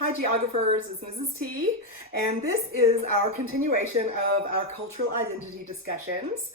Hi geographers, it's Mrs. T, and this is our continuation of our cultural identity discussions.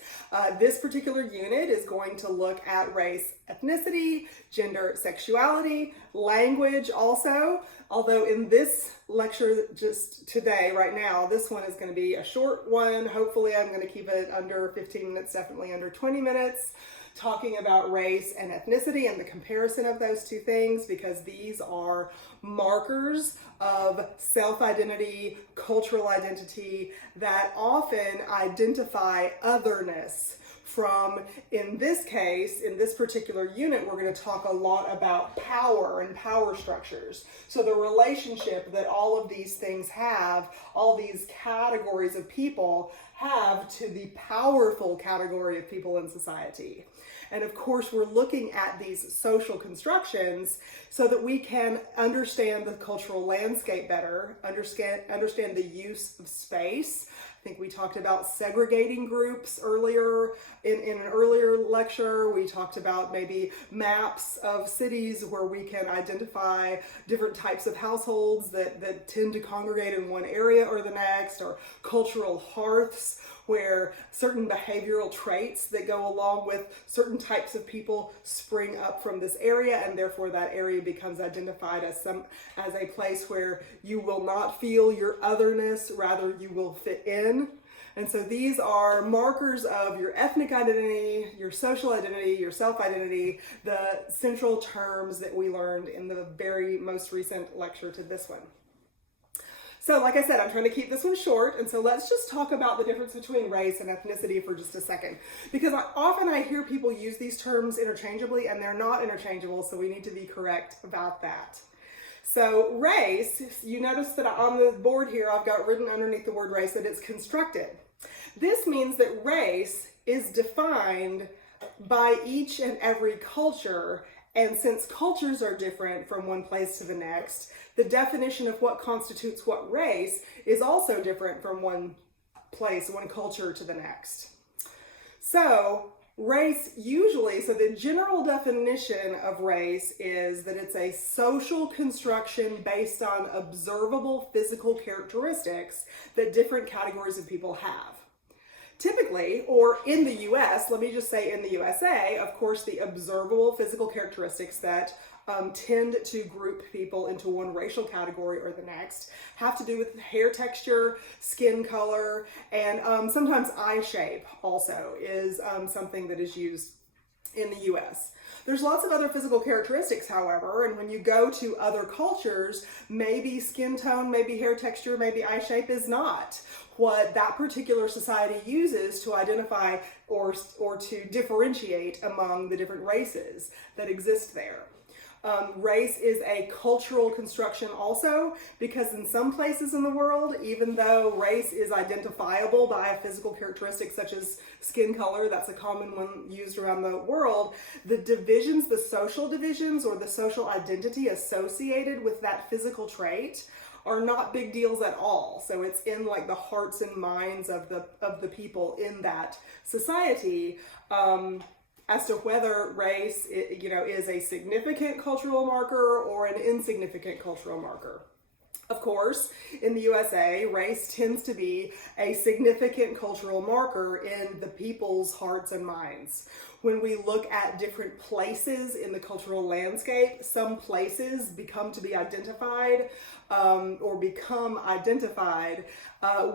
This particular unit is going to look at race, ethnicity, gender, sexuality, language also, although in this lecture just today, right now, this one is going to be a short one. Hopefully I'm going to keep it under 15 minutes, definitely under 20 minutes. Talking about race and ethnicity and the comparison of those two things, because these are markers of self-identity, cultural identity that often identify otherness from, in this case, in this particular unit, we're going to talk a lot about power and power structures. So the relationship that all of these things have, all these categories of people have to the powerful category of people in society. And of course, we're looking at these social constructions so that we can understand the cultural landscape better, understand the use of space. I think we talked about segregating groups earlier in an earlier lecture. We talked about maybe maps of cities where we can identify different types of households that tend to congregate in one area or the next, or cultural hearths, where certain behavioral traits that go along with certain types of people spring up from this area, and therefore that area becomes identified as a place where you will not feel your otherness, rather you will fit in. And so these are markers of your ethnic identity, your social identity, your self-identity, the central terms that we learned in the very most recent lecture to this one. So like I said, I'm trying to keep this one short, and so let's just talk about the difference between race and ethnicity for just a second. Because often I hear people use these terms interchangeably, and they're not interchangeable, so we need to be correct about that. So race, you notice that on the board here, I've got written underneath the word race that it's constructed. This means that race is defined by each and every culture, and since cultures are different from one place to the next, the definition of what constitutes what race is also different from one place, one culture to the next. So race usually, so the general definition of race is that it's a social construction based on observable physical characteristics that different categories of people have. Typically, or in the US, let me just say in the USA, of course, the observable physical characteristics that tend to group people into one racial category or the next have to do with hair texture, skin color, and sometimes eye shape also is something that is used in the US. There's lots of other physical characteristics, however, and when you go to other cultures, maybe skin tone, maybe hair texture, maybe eye shape is not what that particular society uses to identify or to differentiate among the different races that exist there. Race is a cultural construction also, because in some places in the world, even though race is identifiable by a physical characteristic such as skin color, that's a common one used around the world, the divisions, the social divisions or the social identity associated with that physical trait are not big deals at all. So it's in like the hearts and minds of the people in that society, as to whether race, is a significant cultural marker or an insignificant cultural marker. Of course, in the USA, race tends to be a significant cultural marker in the people's hearts and minds. When we look at different places in the cultural landscape, some places become identified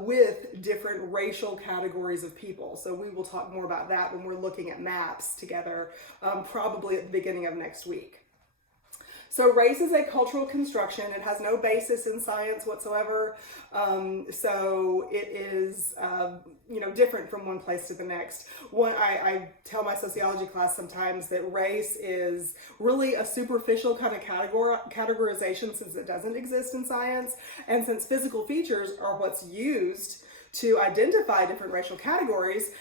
with different racial categories of people. So we will talk more about that when we're looking at maps together, probably at the beginning of next week. So race is a cultural construction. It has no basis in science whatsoever. So it is, different from one place to the next. I tell my sociology class sometimes that race is really a superficial kind of categorization, since it doesn't exist in science. And since physical features are what's used to identify different racial categories,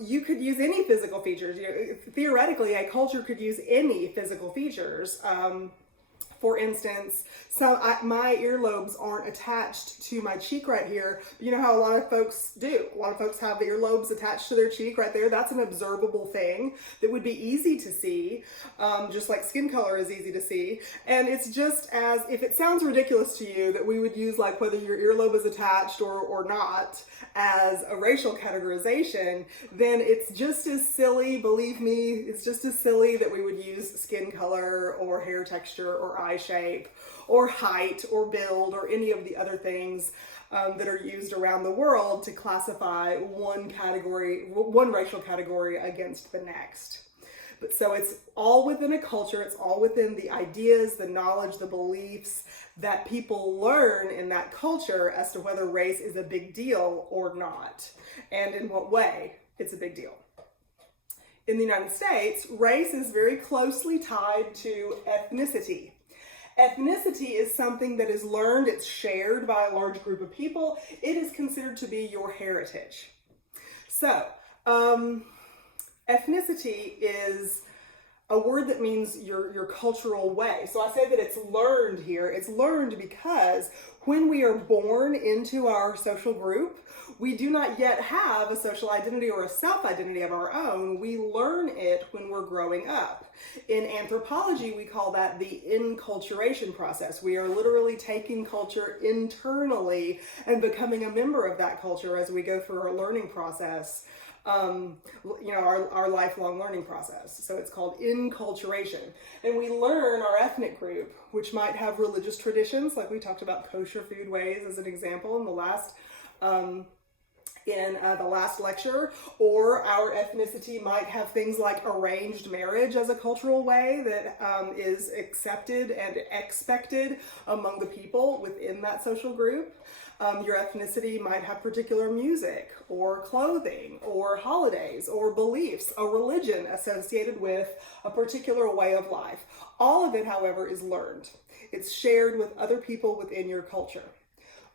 you could use any physical features. Theoretically, a culture could use any physical features For instance, my earlobes aren't attached to my cheek right here. You know how a lot of folks do. A lot of folks have the earlobes attached to their cheek right there. That's an observable thing that would be easy to see, just like skin color is easy to see. And it's just as, if it sounds ridiculous to you that we would use like whether your earlobe is attached or not as a racial categorization, then it's just as silly, believe me, it's just as silly that we would use skin color or hair texture or eye shape or height or build or any of the other things that are used around the world to classify one racial category against the next. But so it's all within a culture, it's all within the ideas, the knowledge, the beliefs that people learn in that culture as to whether race is a big deal or not, and in what way it's a big deal. In the United States, race is very closely tied to ethnicity. Ethnicity is something that is learned, it's shared by a large group of people. It is considered to be your heritage. So, ethnicity is a word that means your cultural way. So I say that it's learned here. It's learned because when we are born into our social group, we do not yet have a social identity or a self-identity of our own. We learn it when we're growing up. In anthropology, we call that the enculturation process. We are literally taking culture internally and becoming a member of that culture as we go through our learning process. Our lifelong learning process. So it's called enculturation. And we learn our ethnic group, which might have religious traditions, like we talked about kosher food ways as an example in the last lecture, or our ethnicity might have things like arranged marriage as a cultural way that is accepted and expected among the people within that social group. Your ethnicity might have particular music or clothing or holidays or beliefs, a religion associated with a particular way of life. All of it, however, is learned. It's shared with other people within your culture.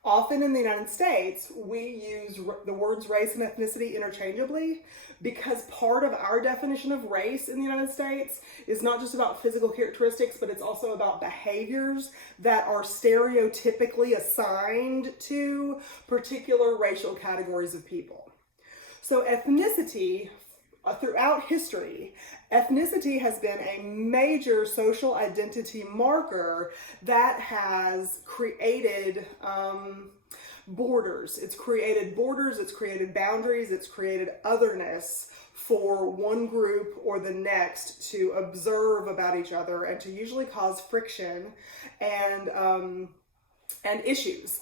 Often in the United States, we use the words race and ethnicity interchangeably because part of our definition of race in the United States is not just about physical characteristics, but it's also about behaviors that are stereotypically assigned to particular racial categories of people. So ethnicity, throughout history, ethnicity has been a major social identity marker that has created borders. It's created boundaries, it's created otherness for one group or the next to observe about each other and to usually cause friction and issues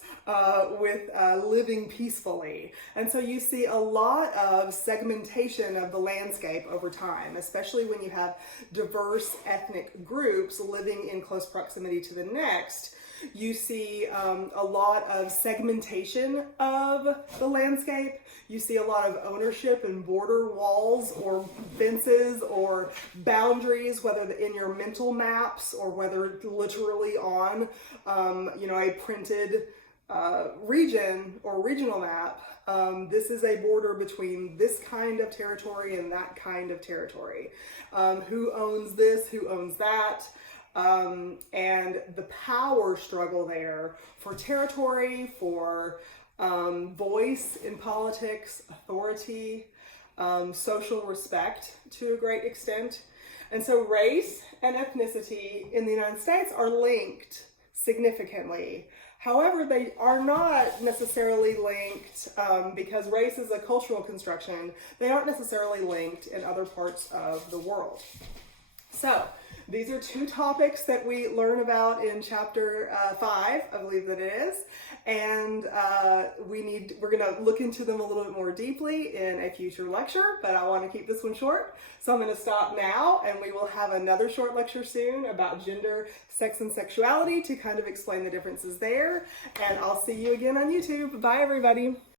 with living peacefully. And so you see a lot of segmentation of the landscape over time, especially when you have diverse ethnic groups living in close proximity to the next. You see a lot of segmentation of the landscape. You see a lot of ownership and border walls or fences or boundaries, whether in your mental maps or whether literally on, a printed region or regional map. This is a border between this kind of territory and that kind of territory. Who owns this? Who owns that? And the power struggle there for territory, for voice in politics, authority, social respect to a great extent. And so race and ethnicity in the United States are linked significantly. However, they are not necessarily linked because race is a cultural construction. They aren't necessarily linked in other parts of the world. So these are two topics that we learn about in chapter 5, I believe that it is, and we're going to look into them a little bit more deeply in a future lecture, but I want to keep this one short, so I'm going to stop now, and we will have another short lecture soon about gender, sex, and sexuality to kind of explain the differences there, and I'll see you again on YouTube. Bye, everybody.